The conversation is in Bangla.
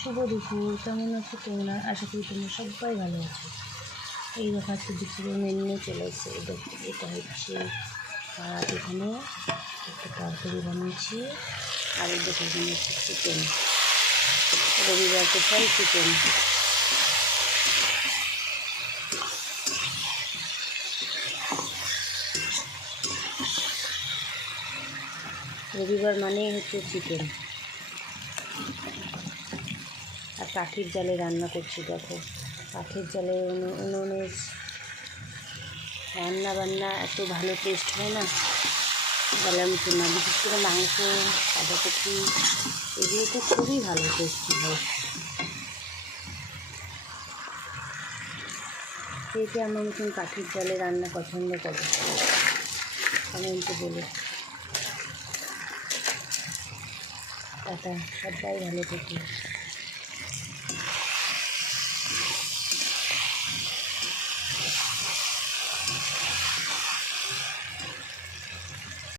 শুভ দুপুর, কেমন আছো তোমরা? আশা করি তোমরা সবাই ভালো আছো। এই দেখো আজকে দুপুরের মেনু চলে এসেছে। এটা হচ্ছে ভাত, এখানে একটা তরকারি বানিয়েছি, আর এই দেখো এখানে হচ্ছে চিকেন, রবিবার স্পেশাল চিকেন। রবিবার মানেই হচ্ছে চিকেন। আর কাঠের জালে রান্না করছি, দেখো কাঠের জালে উনুনে রান্না বান্না এত ভালো টেস্ট হয় না, বলার মতো না। বিশেষ করে মাংস, বাঁধাকপি, এগুলো তো খুবই ভালো টেস্টি হয়। কে আমার মতন কাঠের জালে রান্না পছন্দ করে কমেন্টে বলে। টাটা, সবাই ভালো থাকে।